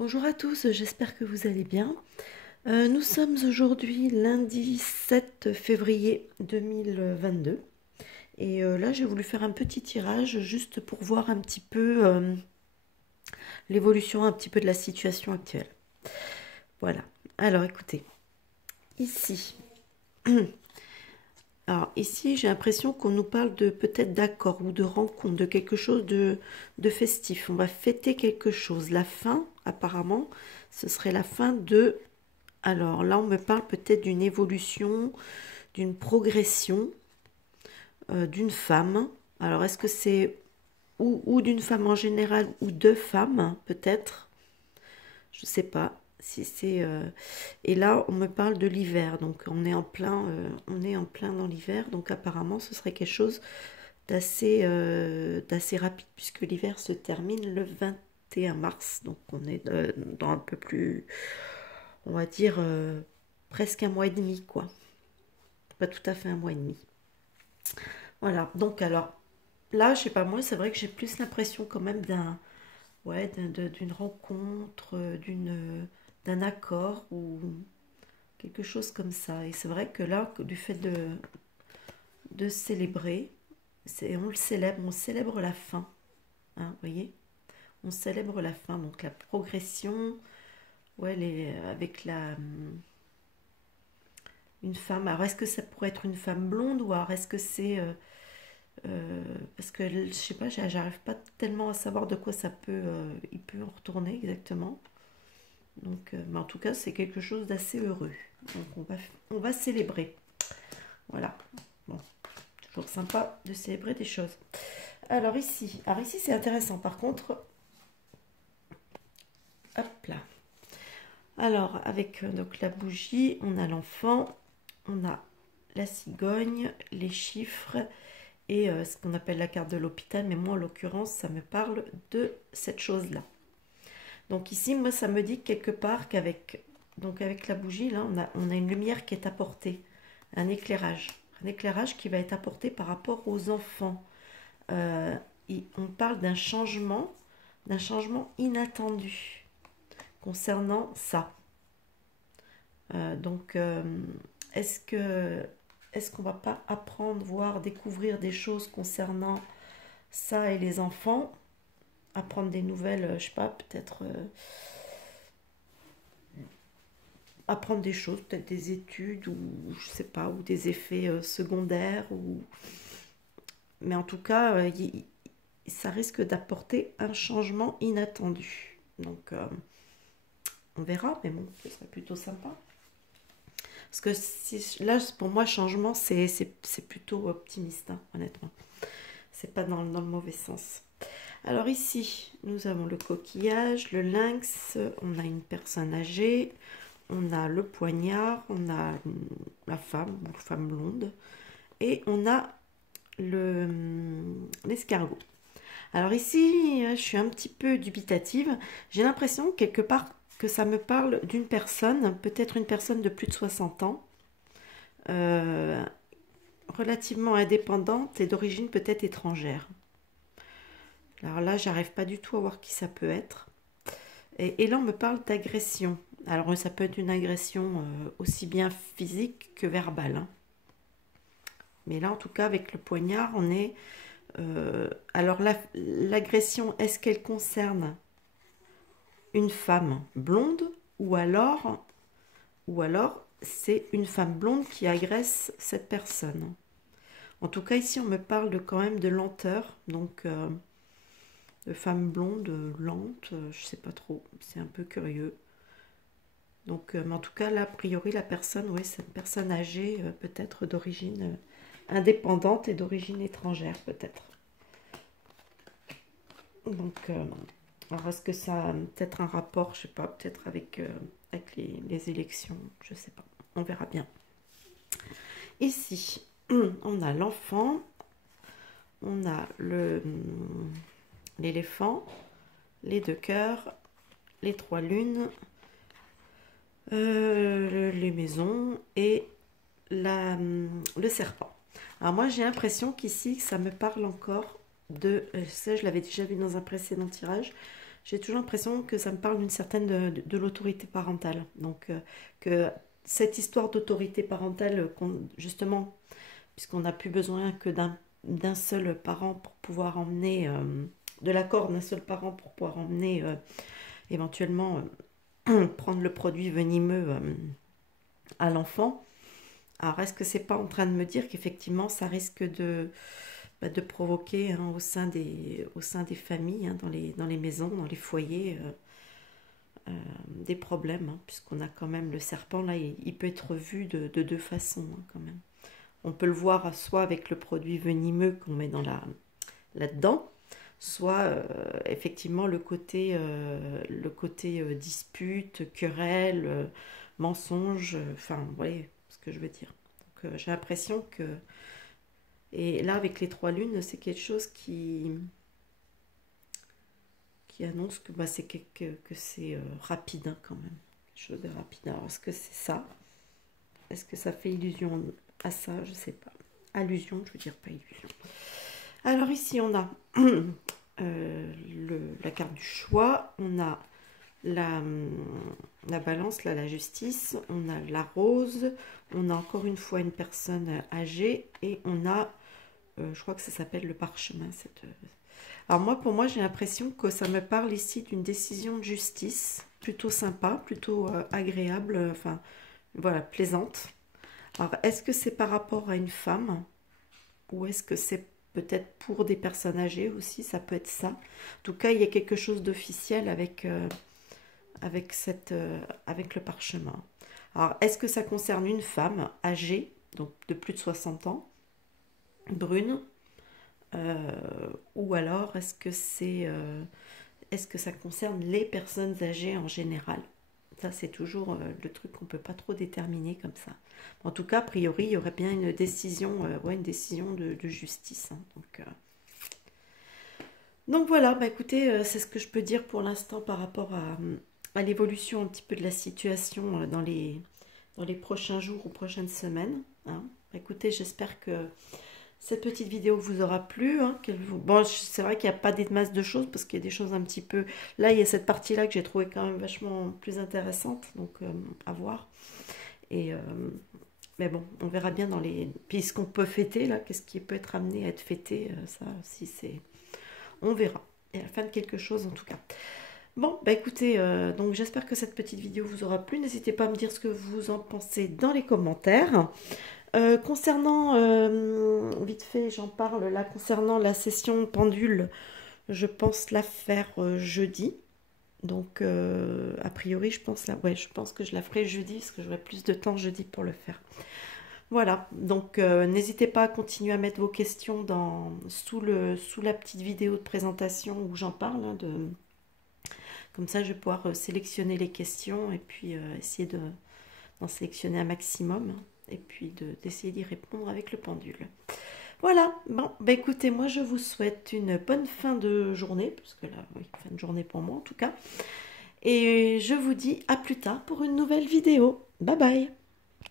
Bonjour à tous, j'espère que vous allez bien. Nous sommes aujourd'hui lundi 7 février 2022 et là j'ai voulu faire un petit tirage juste pour voir un petit peu l'évolution un petit peu de la situation actuelle. Voilà. Alors écoutez, ici, alors ici j'ai l'impression qu'on nous parle de peut-être d'accord ou de rencontre, de quelque chose de festif. On va fêter quelque chose. La fin, apparemment, ce serait la fin de. Alors là, on me parle peut-être d'une évolution, d'une progression d'une femme. Alors est-ce que c'est ou d'une femme en général ou deux femmes peut-être? Je ne sais pas si c'est. Et là, on me parle de l'hiver, donc on est en plein dans l'hiver, donc apparemment, ce serait quelque chose d'assez rapide puisque l'hiver se termine le 21 mars, donc on est dans un peu plus, on va dire presque un mois et demi quoi. Pas tout à fait un mois et demi. Voilà, donc alors là, je sais pas, moi, c'est vrai que j'ai plus l'impression quand même ouais, d'une rencontre, d'un accord ou quelque chose comme ça. Et c'est vrai que là, du fait de célébrer, on célèbre la fin, hein, vous voyez, on célèbre la fin, donc la progression, ouais, avec une femme. Alors, est-ce que ça pourrait être une femme blonde ou alors est-ce que c'est parce que je sais pas, j'arrive pas tellement à savoir de quoi il peut en retourner exactement. Donc, mais en tout cas, c'est quelque chose d'assez heureux. Donc, on va célébrer. Voilà. Bon, toujours sympa de célébrer des choses. Alors ici, c'est intéressant. Par contre, hop là. Alors, avec donc la bougie, on a l'enfant, on a la cigogne, les chiffres et ce qu'on appelle la carte de l'hôpital. Mais moi, en l'occurrence, ça me parle de cette chose-là. Donc ici, moi, ça me dit quelque part avec la bougie, là, on a une lumière qui est apportée, un éclairage qui va être apporté par rapport aux enfants. Euh, on parle d'un changement inattendu concernant ça. Donc, est-ce que est-ce qu'on va pas apprendre, voir, découvrir des choses concernant ça et les enfants, apprendre des nouvelles, je sais pas, peut-être apprendre des choses, peut-être des études ou je sais pas, ou des effets secondaires ou mais en tout cas ça risque d'apporter un changement inattendu. Donc on verra, mais bon, ce serait plutôt sympa. Parce que là, pour moi, changement, c'est plutôt optimiste, hein, honnêtement. C'est pas dans le mauvais sens. Alors ici, nous avons le coquillage, le lynx, on a une personne âgée, on a le poignard, on a la femme, ou femme blonde, et on a l'escargot. Alors ici, je suis un petit peu dubitative. J'ai l'impression quelque part que ça me parle d'une personne, peut-être une personne de plus de 60 ans, euh, relativement indépendante et d'origine peut-être étrangère. Alors là, j'arrive pas du tout à voir qui ça peut être. Et là, on me parle d'agression. Alors ça peut être une agression aussi bien physique que verbale, hein. Mais là, en tout cas, avec le poignard, on est... alors l'agression, est-ce qu'elle concerne une femme blonde ou alors c'est une femme blonde qui agresse cette personne? En tout cas, ici, on me parle quand même de lenteur, donc de femme blonde lente, je sais pas trop, c'est un peu curieux. Donc, mais en tout cas, là, a priori, la personne, oui, c'est une personne âgée, peut-être d'origine indépendante et d'origine étrangère, peut-être. Donc, alors est-ce que ça a peut-être un rapport, je sais pas, peut-être avec les élections, je sais pas, on verra bien. Ici, on a l'enfant, on a l'éléphant, les deux cœurs, les trois lunes, les maisons et le serpent. Alors moi j'ai l'impression qu'ici ça me parle encore ça je l'avais déjà vu dans un précédent tirage, j'ai toujours l'impression que ça me parle d'une certaine de l'autorité parentale. Donc, que cette histoire d'autorité parentale, justement, puisqu'on n'a plus besoin que d'un seul parent pour pouvoir emmener, de l'accord d'un seul parent pour pouvoir emmener éventuellement prendre le produit venimeux à l'enfant. Alors, est-ce que c'est pas en train de me dire qu'effectivement, ça risque de provoquer hein, au sein des familles, hein, dans les maisons, dans les foyers, des problèmes, hein, puisqu'on a quand même le serpent, là, il peut être vu de deux façons, hein, quand même. On peut le voir soit avec le produit venimeux qu'on met là-dedans, soit effectivement le côté dispute, querelle, mensonge, enfin, vous voyez ce que je veux dire. Donc, j'ai l'impression que... Et là, avec les 3 lunes, c'est quelque chose qui annonce que, bah, que c'est rapide hein, quand même. Quelque chose de rapide. Alors, est-ce que c'est ça? Est-ce que ça fait illusion à ça? Je ne sais pas. Allusion, je veux dire pas illusion. Alors ici, on a la carte du choix, on a la balance, là, la justice, on a la rose, on a encore une fois une personne âgée et on a, je crois que ça s'appelle le parchemin. Alors moi, pour moi, j'ai l'impression que ça me parle ici d'une décision de justice, plutôt sympa, plutôt agréable, enfin voilà, plaisante. Alors est-ce que c'est par rapport à une femme ou est-ce que c'est peut-être pour des personnes âgées aussi, ça peut être ça. En tout cas, il y a quelque chose d'officiel avec le parchemin. Alors, est-ce que ça concerne une femme âgée, donc de plus de 60 ans, brune, ou alors est-ce que ça concerne les personnes âgées en général? Ça, c'est toujours le truc qu'on ne peut pas trop déterminer comme ça. En tout cas, a priori, il y aurait bien une décision, une décision de justice. Hein. Donc voilà, bah écoutez, c'est ce que je peux dire pour l'instant par rapport à l'évolution un petit peu de la situation dans les prochains jours ou prochaines semaines. Hein. Écoutez, j'espère que cette petite vidéo vous aura plu. Hein, Bon, c'est vrai qu'il n'y a pas des masses de choses parce qu'il y a des choses un petit peu... Là, il y a cette partie-là que j'ai trouvé quand même vachement plus intéressante, donc à voir. Mais bon, on verra bien dans les... Puis ce qu'on peut fêter, là, qu'est-ce qui peut être amené à être fêté, ça aussi, c'est... On verra. Et à la fin de quelque chose, en tout cas. Bon, bah écoutez, donc j'espère que cette petite vidéo vous aura plu. N'hésitez pas à me dire ce que vous en pensez dans les commentaires. Concernant, vite fait, j'en parle là, concernant la session pendule, je pense la faire jeudi. Donc, a priori, je pense que je la ferai jeudi, parce que j'aurai plus de temps jeudi pour le faire. Voilà, donc n'hésitez pas à continuer à mettre vos questions sous la petite vidéo de présentation où j'en parle. Hein, comme ça, je vais pouvoir sélectionner les questions et puis essayer d'en sélectionner un maximum. Hein, et puis d'essayer d'y répondre avec le pendule. Voilà, bon, bah écoutez, moi je vous souhaite une bonne fin de journée, parce que là, oui, fin de journée pour moi en tout cas. Et je vous dis à plus tard pour une nouvelle vidéo. Bye bye!